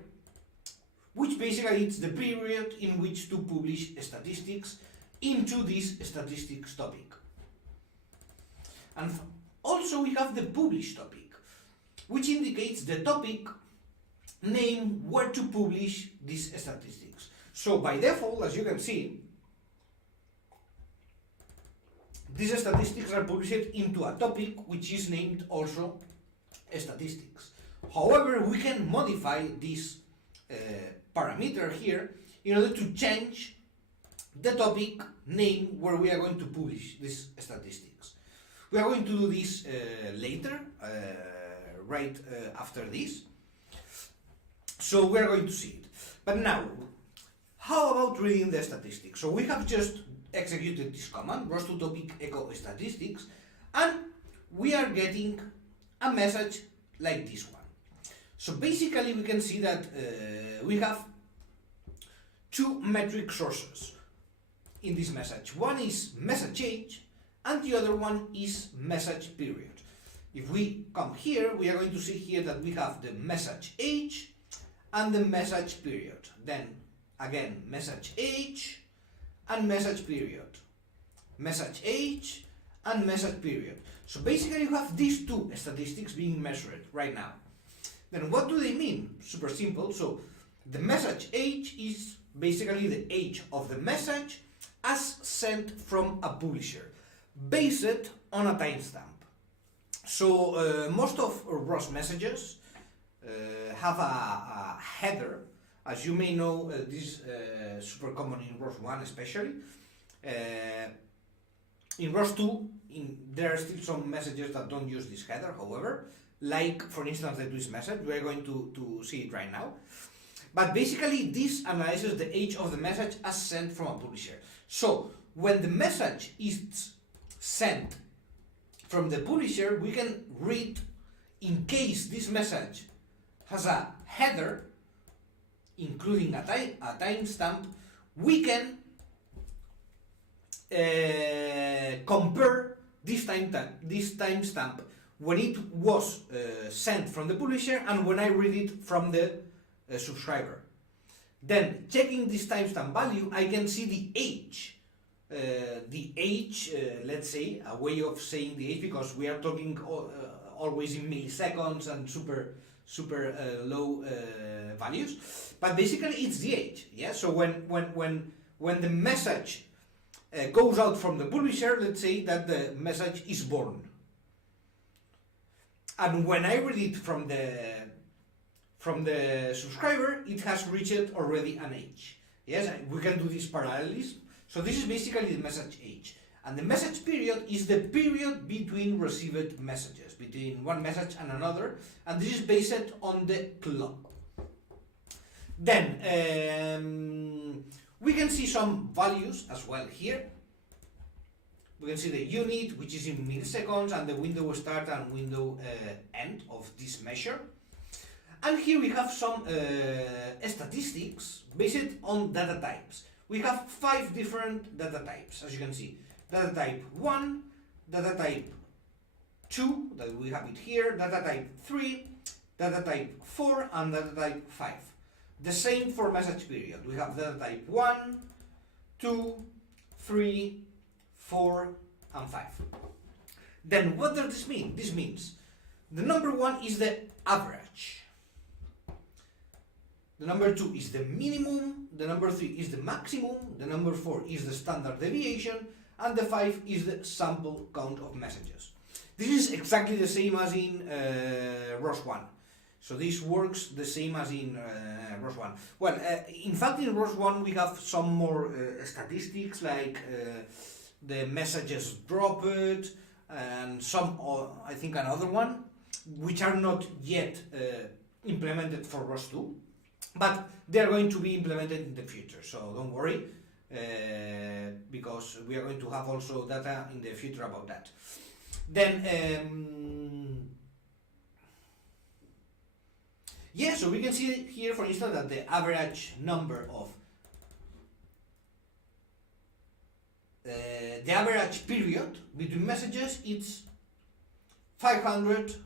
which basically is the period in which to publish statistics into this statistics topic. And also we have the publish topic, which indicates the topic name where to publish these statistics. So by default, as you can see, these statistics are published into a topic which is named also statistics. However, we can modify this parameter here in order to change the topic name where we are going to publish these statistics. We are going to do this later, right after this. So we are going to see it. But now, how about reading the statistics? So we have just executed this command, ROS2 topic echo statistics, and we are getting a message like this one. So basically we can see that we have two metric sources in this message. One is message age and the other one is message period. If we come here, we are going to see here that we have the message age and the message period. Then again, message age and message period. Message age and message period. So basically you have these two statistics being measured right now. Then what do they mean? Super simple. So the message age is basically the age of the message as sent from a publisher, based on a timestamp. So most of ROS messages have a header. As you may know, this is super common in ROS1 especially. in ROS2, there are still some messages that don't use this header, however, like for instance the twist message. We're going to see it right now. But basically this analyzes the age of the message as sent from a publisher. So when the message is sent from the publisher, we can read, in case this message has a header, including a timestamp, we can compare this timestamp when it was sent from the publisher and when I read it from the subscriber. Then, checking this timestamp value, I can see the age. Let's say, a way of saying the age, because we are talking always in milliseconds and super low values, but basically it's the age. Yeah. So when the message goes out from the publisher, let's say that the message is born, and when I read it from the subscriber, it has reached already an age. Yes, we can do this parallelism. So this is basically the message age, and the message period is the period between received messages, between one message and another, and this is based on the clock. Then we can see some values as well here. We can see the unit, which is in milliseconds, and the window start and window end of this measure. And here we have some statistics based on data types. We have 5 different data types, as you can see. Data type 1, data type 2, that we have it here, data type 3, data type 4, and data type 5. The same for message period. We have data type 1, 2, 3, 4, and 5. Then what does this mean? This means the number 1 is the average. The number 2 is the minimum, the number 3 is the maximum, the number 4 is the standard deviation, and the 5 is the sample count of messages. This is exactly the same as in ROS1. So this works the same as in ROS1. Well, in fact in ROS1 we have some more statistics, like the messages dropped, and some, I think another one, which are not yet implemented for ROS2. But they are going to be implemented in the future, so don't worry, because we are going to have also data in the future about that. Then, yeah, so we can see here, for instance, that the average number of the average period between messages is 500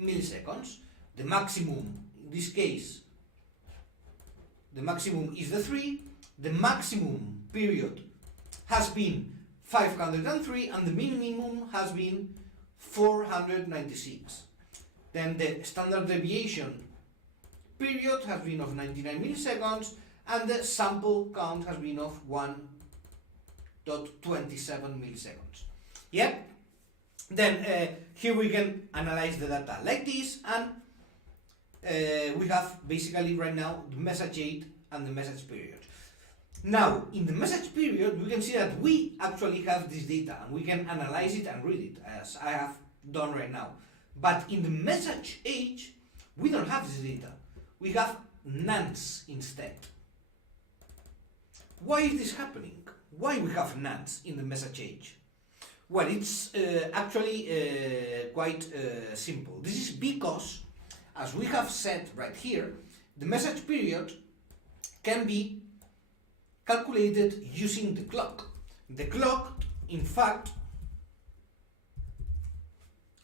milliseconds. The maximum, in this case, the maximum is the 3, the maximum period has been 503, and the minimum has been 496. Then the standard deviation period has been of 99 milliseconds, and the sample count has been of 1.27 milliseconds. Yep. Then here we can analyze the data like this, and we have basically right now the message age and the message period. Now, in the message period, we can see that we actually have this data, and we can analyze it and read it, as I have done right now. But in the message age, we don't have this data. We have nonce instead. Why is this happening? Why we have nonce in the message age? Well, it's actually quite simple. This is because, as we have said right here, the message period can be calculated using the clock. The clock, in fact,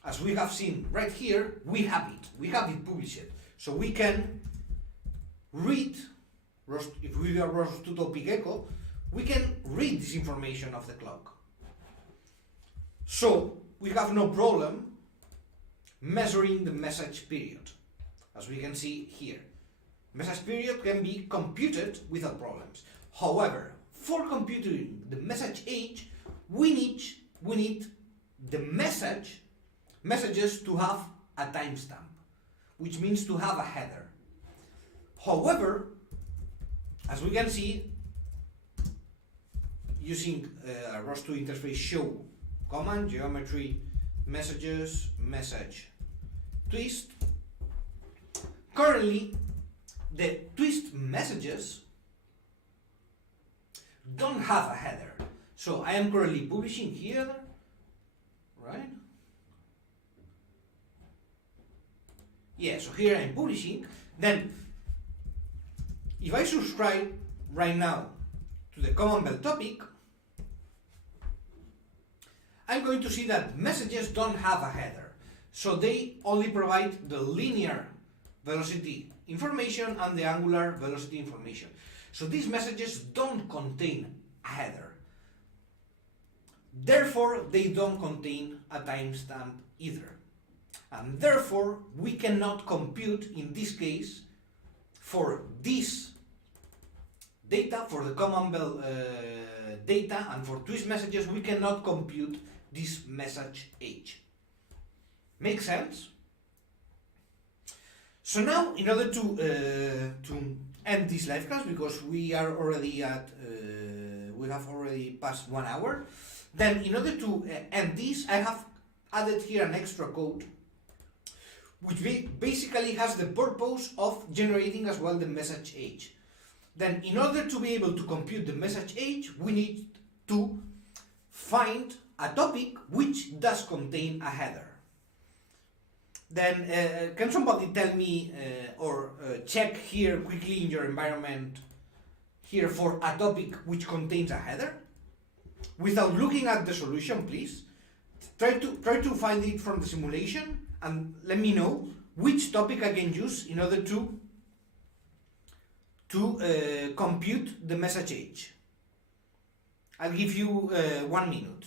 as we have seen right here, we have it published. So we can read, if we are ROS2 topic echo, we can read this information of the clock. So we have no problem measuring the message period, as we can see here. Message period can be computed without problems. However, for computing the message age, we need the messages to have a timestamp, which means to have a header. However, as we can see, using a ROS2 interface show command, geometry, messages, message, twist. Currently, the twist messages don't have a header. So I am currently publishing here, right? Yeah, so here I'm publishing. Then, if I subscribe right now to the common bell topic, I'm going to see that messages don't have a header. So they only provide the linear velocity information and the angular velocity information. So these messages don't contain a header. Therefore, they don't contain a timestamp either. And therefore, we cannot compute, in this case, for this data, for the common bell data, and for twist messages, we cannot compute this message age. Make sense? So now, in order to end this live class, because we are already at, we have already passed 1 hour, then in order to end this, I have added here an extra code, which basically has the purpose of generating as well the message age. Then, in order to be able to compute the message age, we need to find a topic which does contain a header. Then, can somebody tell me or check here quickly in your environment here for a topic which contains a header? Without looking at the solution, please. Try to find it from the simulation and let me know which topic I can use in order to compute the message age. I'll give you 1 minute.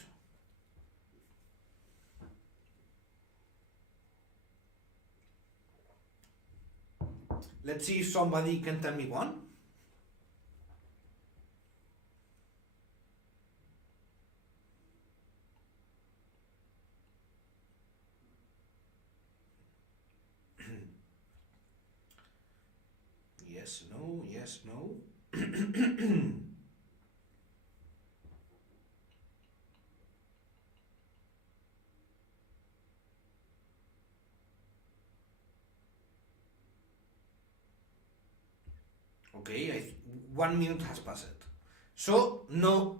Let's see if somebody can tell me one. Yes, no, yes, no. Okay, 1 minute has passed. So no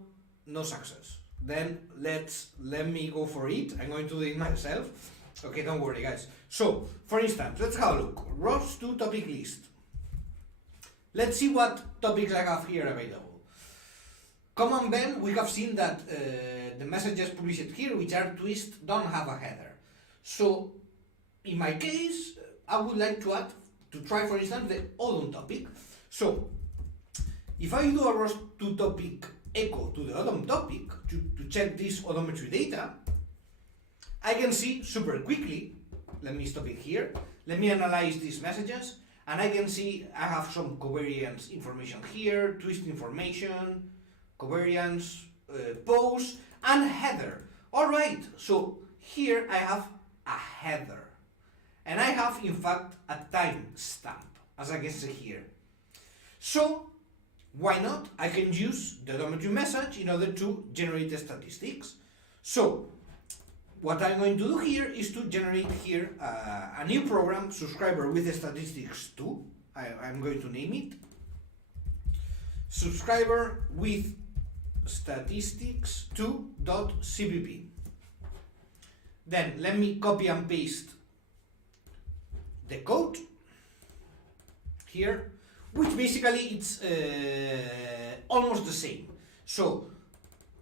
success. Then let me go for it. I'm going to do it myself. Okay, don't worry, guys. So, for instance, let's have a look. ROS2 topic list. Let's see what topics I have here available. Common bell, we have seen that the messages published here, which are twist, don't have a header. So, in my case, I would like to try, for instance, the odom topic. So, if I do a ROS2 topic echo to the odom topic to check this odometry data, I can see super quickly, let me stop it here, let me analyze these messages, and I can see I have some covariance information here, twist information, covariance, pose, and header. Alright, so here I have a header. And I have, in fact, a timestamp, as I can see here. So, why not? I can use the odometry message in order to generate the statistics. So, what I'm going to do here is to generate here a new program, subscriber with statistics 2. I'm going to name it. Subscriber with statistics 2.cpp. Then let me copy and paste the code here, which basically it's almost the same. So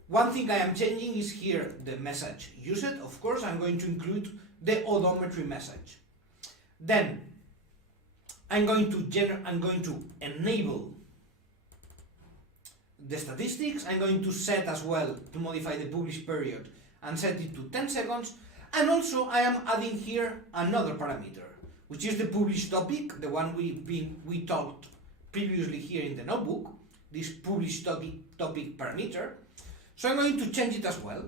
one thing I am changing is here the message used. Of course, I'm going to include the odometry message. Then I'm going to enable the statistics. I'm going to set as well to modify the publish period and set it to 10 seconds. And also I am adding here another parameter, which is the publish topic, the one we talked previously here in the notebook, this publish topic parameter. So I'm going to change it as well.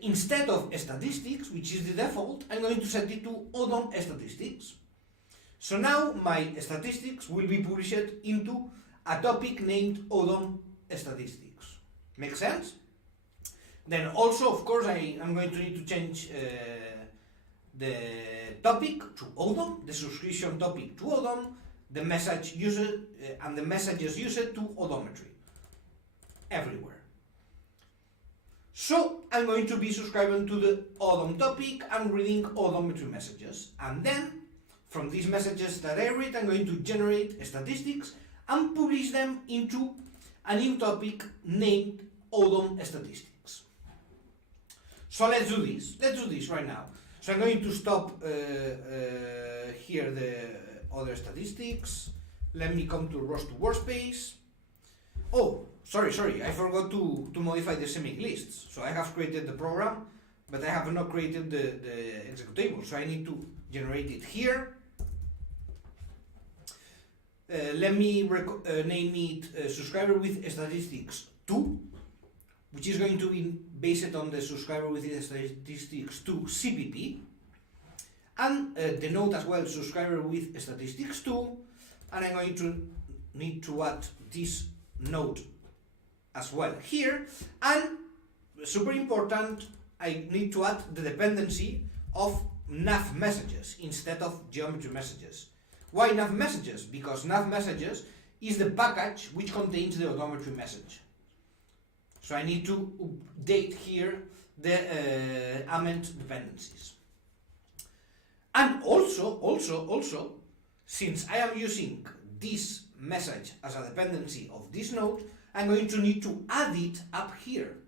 Instead of statistics, which is the default, I'm going to set it to odom statistics. So now my statistics will be published into a topic named odom statistics. Make sense? Then also, of course, I'm going to need to change the topic to ODOM, the subscription topic to ODOM, the message user and the messages used to odometry, everywhere. So I'm going to be subscribing to the ODOM topic and reading odometry messages, and then from these messages that I read, I'm going to generate statistics and publish them into a new topic named ODOM statistics. So let's do this. Let's do this right now. So I'm going to stop here the other statistics. Let me come to ROS2 workspace. Oh, sorry, I forgot to modify the CMake lists. So I have created the program, but I have not created the executable. So I need to generate it here. Let me name it subscriber with statistics 2, which is going to be based on the subscriber with statistics 2 CPP, and denote as well subscriber with statistics 2, and I'm going to need to add this node as well here, and super important, I need to add the dependency of nav messages instead of geometry messages. Why nav messages? Because nav messages is the package which contains the odometry message. So I need to update here the amend dependencies. And also, since I am using this message as a dependency of this node, I'm going to need to add it up here.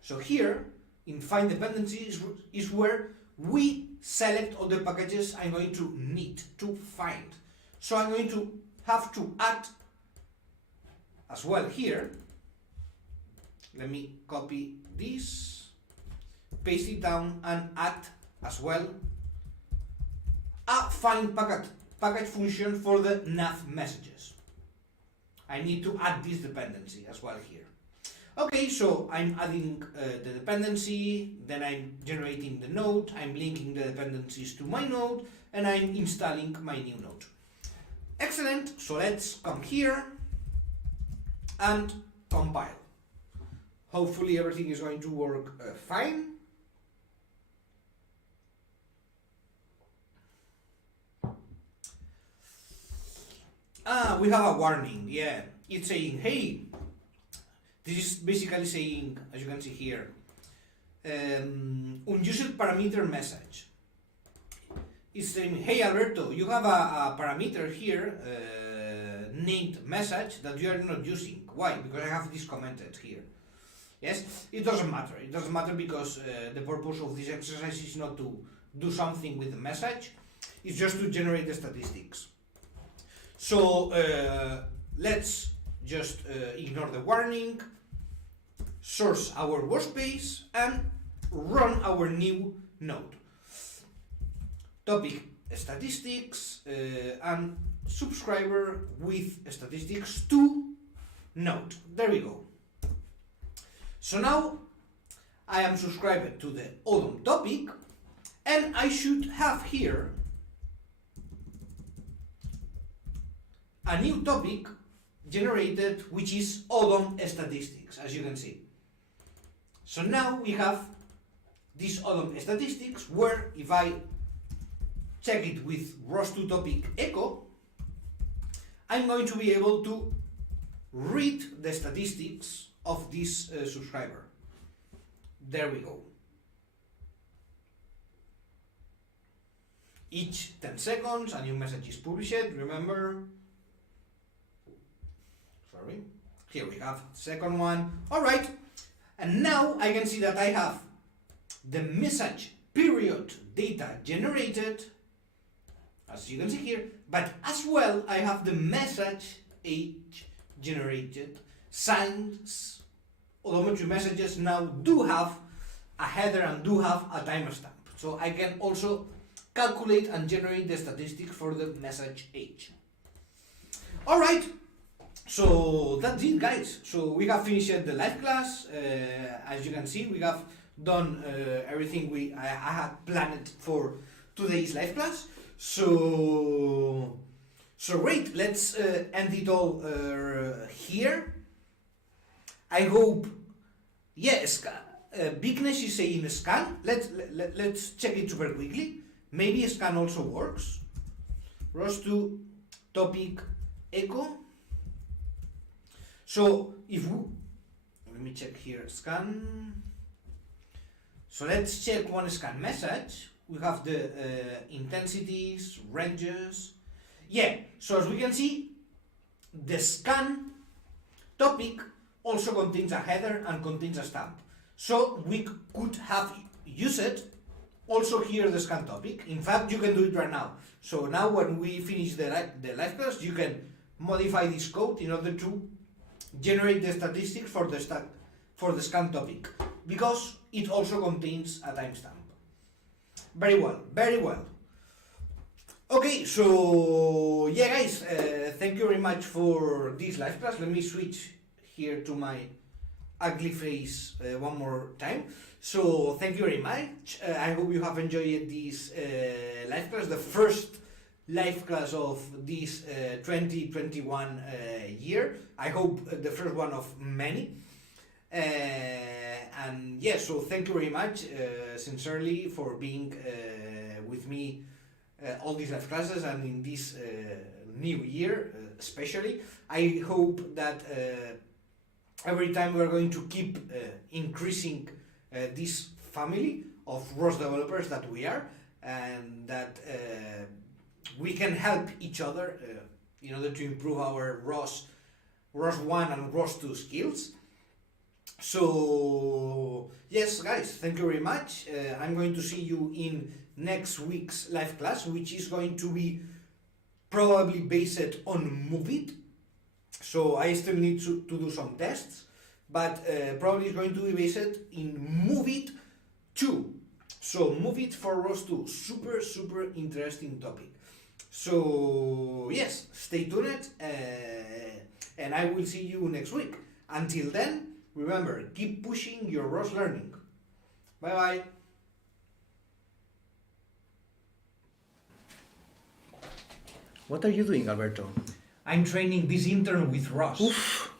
So here, in find dependencies is where we select all the packages I'm going to need to find. So I'm going to have to add as well here. Let me copy this, paste it down, and add as well a find package function for the nav messages. I need to add this dependency as well here. Okay, so I'm adding the dependency, then I'm generating the node, I'm linking the dependencies to my node, and I'm installing my new node. Excellent, so let's come here and compile. Hopefully everything is going to work fine. We have a warning, yeah. It's saying, hey, this is basically saying, as you can see here, unused parameter message. It's saying, hey Alberto, you have a parameter here named message that you are not using. Why? Because I have this commented here. Yes, it doesn't matter. It doesn't matter because the purpose of this exercise is not to do something with the message. It's just to generate the statistics. So let's just ignore the warning, source our workspace, and run our new node. Topic statistics and subscriber with statistics 2 node. There we go. So now I am subscribed to the ODOM topic, and I should have here a new topic generated, which is ODOM statistics, as you can see. So now we have this ODOM statistics where if I check it with ROS2 topic echo, I'm going to be able to read the statistics of this subscriber. There we go. Each 10 seconds a new message is published, remember. Sorry. Here we have second one. Alright, and now I can see that I have the message period data generated, as you can see here, but as well I have the message age generated. Since odometry messages now do have a header and do have a timestamp, so I can also calculate and generate the statistic for the message age. Alright, so that's it guys. So we have finished the live class. As you can see, we have done everything I had planned for today's live class. So great, let's end it all here. I hope Yes, Bigness is saying scan. Let's check it super quickly. Maybe scan also works. ROS2 topic echo. So if we, let me check here, scan. So let's check one scan message. We have the intensities, ranges. Yeah, so as we can see, the scan topic also contains a header and contains a stamp. So we could have used it also here the scan topic. In fact, you can do it right now. So now when we finish the live class, you can modify this code in order to generate the statistics for the scan topic, because it also contains a timestamp. Very well, very well. Okay, so yeah guys, thank you very much for this live class. Let me switch here to my ugly face one more time. So thank you very much. I hope you have enjoyed this live class, the first live class of this 2021 year. I hope the first one of many. And yeah, so thank you very much sincerely for being with me all these live classes and in this new year especially. I hope that every time we're going to keep increasing this family of ROS developers that we are, and that we can help each other in order to improve our ROS1 and ROS2 skills. So yes guys, thank you very much. I'm going to see you in next week's live class, which is going to be probably based on MoveIt. So I still need to do some tests, but probably it's going to be based in MoveIt 2. So MoveIt for ROS2, super interesting topic. So yes, stay tuned, and I will see you next week. Until then, remember, keep pushing your ROS learning. Bye bye. What are you doing, Alberto? I'm training this intern with ROS. Oof!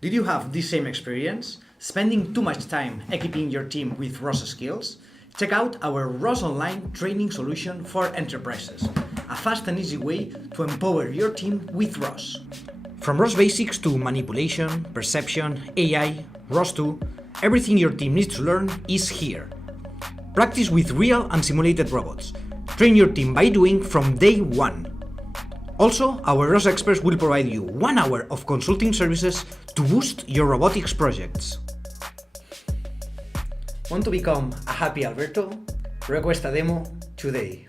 Did you have the same experience? Spending too much time equipping your team with ROS skills? Check out our ROS Online training solution for enterprises, a fast and easy way to empower your team with ROS. From ROS basics to manipulation, perception, AI, ROS2, everything your team needs to learn is here. Practice with real and simulated robots. Train your team by doing from day one. Also, our ROS experts will provide you 1 hour of consulting services to boost your robotics projects. Want to become a happy Alberto? Request a demo today.